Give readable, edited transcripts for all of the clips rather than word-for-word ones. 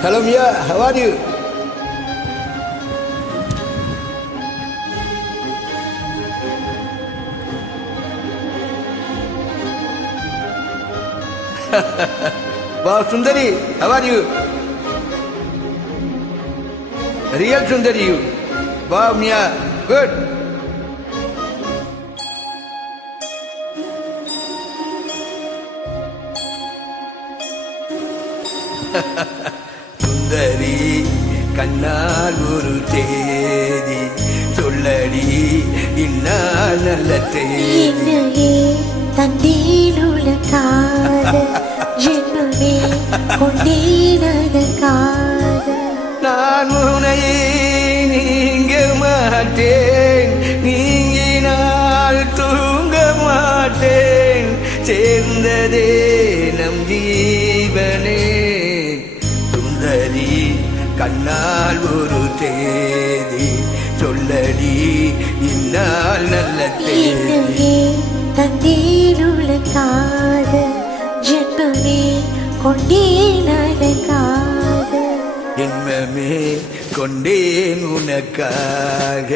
Hello Mia, how are you? Wow, Sundari, how are you? Real Sundari you. Wow, Mia, good. சுந்தரி கண்ணால் ஒரு தேதி சொல்லடி இந்நாள் நல்ல தேதி தந்தீனுள்ள காதல் ஜென்மமே கொண்டீனத காதல் நான் உன்னை நீங்க மாட்டேன் நீங்கினால் தூங்க மாட்டேன் சேர்ந்ததே நம் ஜீவனே சுந்தரி கண்ணால் ஒரு தேதி சொல்லடி இந்நாள் நல்ல தேதி தந்தீனுள்ள காதல் ஜென்மமே கொண்டீனத காதல் ஜென்மமே கொண்டேன் உனக்காக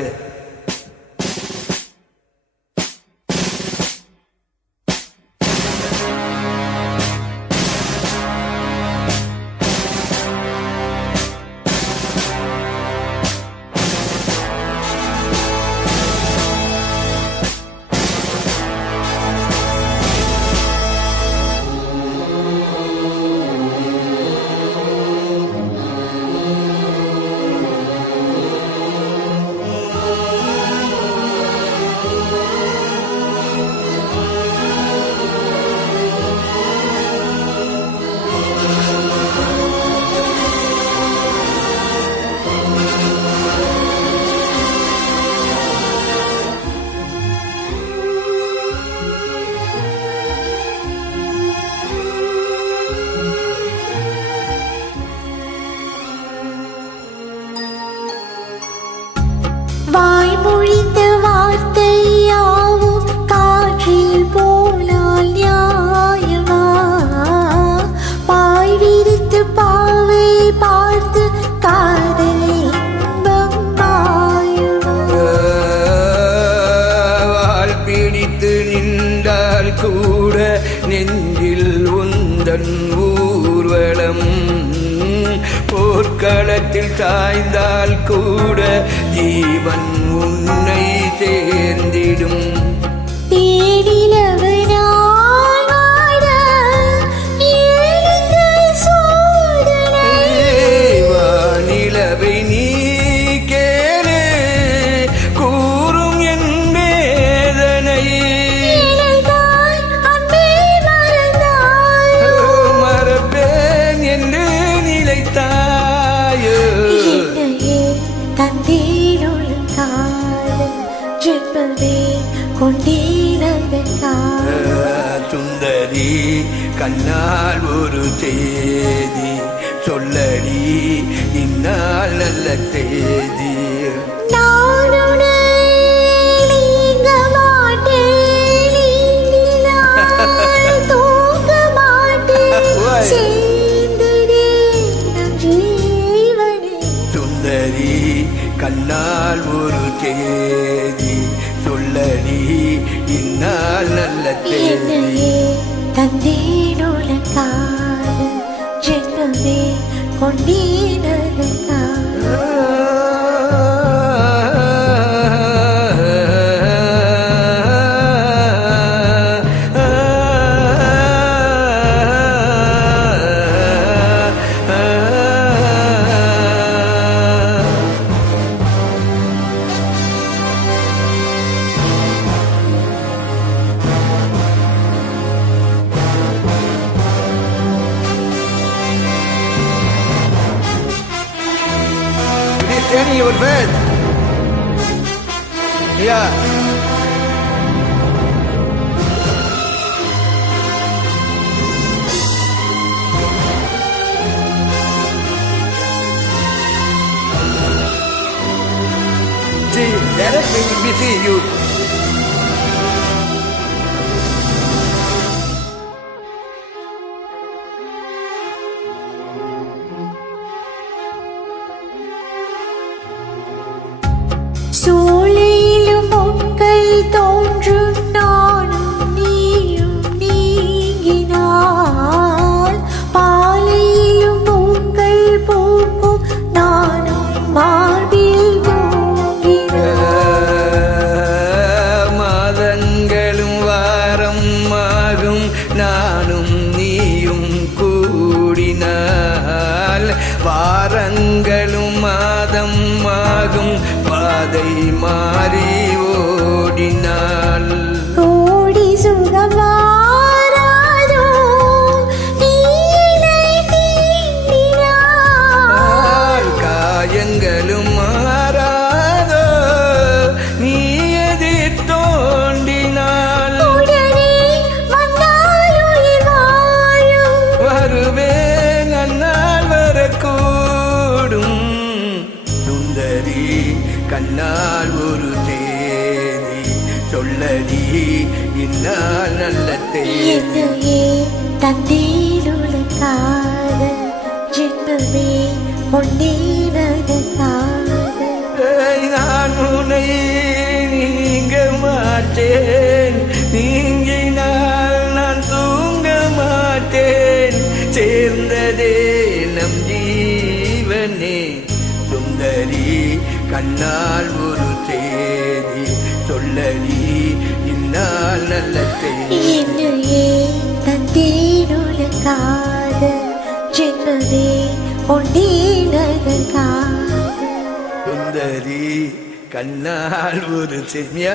வாய்மொழிந்த வார்த்தையாவும் காற்றில் போனால் நியாயமா பாய் விரித்து பாவை பார்த்து காதலை இன்பம் மாயுமா வாள் பிடித்து நின்றால் கூட நெஞ்சில் உந்தன் ஊர்வலம் போர்க்களத்தில் சாய்ந்தால் கூட ஜீவன் உன்னை சேர்ந்திடும் தேனிலவனாய் வாட எழுந்த சோதனை வானிலவை நீ கேளு கூறும் என் வேதனை இலைதான் அன்பே மறந்தாய் மறப்பேன் என்று நிலைத்தாயோ என்னையே தந்தீனுள்ள காதல் ஜென்மமே கொண்டீனத காதல் சுந்தரி கண்ணால் ஒரு தேதி சொல்லடி இந்நாள் நல்ல தேதி நான் உன்னை நீங்க மாட்டேன் நீங்கினால் தூங்க மாட்டேன் சேர்ந்ததே நம் ஜீவனே சுந்தரி கண்ணால் ஒரு தேதி சொல்லடி இந்நாள் நல்ல தேதி என்னையே தந்தீனுள்ள காதல் ஜென்மமே கொண்டீனத காதல் Danny, your bed. Yeah. See, Derek will be see you. சூளையிலும் மொக்கள் தோன்றும் நானும் நீயும் நீங்கினாள் பாலையிலும் பூக்கள் பூக்கும் நானும் மார்பில் தூங்கினாள் மாதங்களும் வாரம் ஆகும் நானும் நீயும் கூடினால் வாரங்களும் மாதம் ஆகும் பாதை மாறி ஓடினாள் கோடி சுகமாராதோ நீலை தீண்டினாள் காயங்களும் மாறாதோ நீ எதிர் தோண்டினாள் உடனே வந்தால் உயிர் வாழும் வருவேன் அந்நாள் வரக்கூடும் சுந்தரி கண்ணால் ஒரு தேதி சொல்லடி இந்நாள் நல்ல தேதி என்னையே தந்தேனுலகாத ஜென்மமே கொண்டேனதற்காக நான் உன்னை நீங்க மாட்டேன் நீங்கினால் நான் தூங்க மாட்டேன் சேர்ந்ததே நம் ஜீவனே சுந்தரி கண்ணால் ஒரு தேதி சொல்லடி இந்நாள் நல்ல தேதி என்னையே தந்தேனுலகாத ஜென்மமே கொண்டேனதற்காக சுந்தரி கண்ணால் ஒரு செம்யா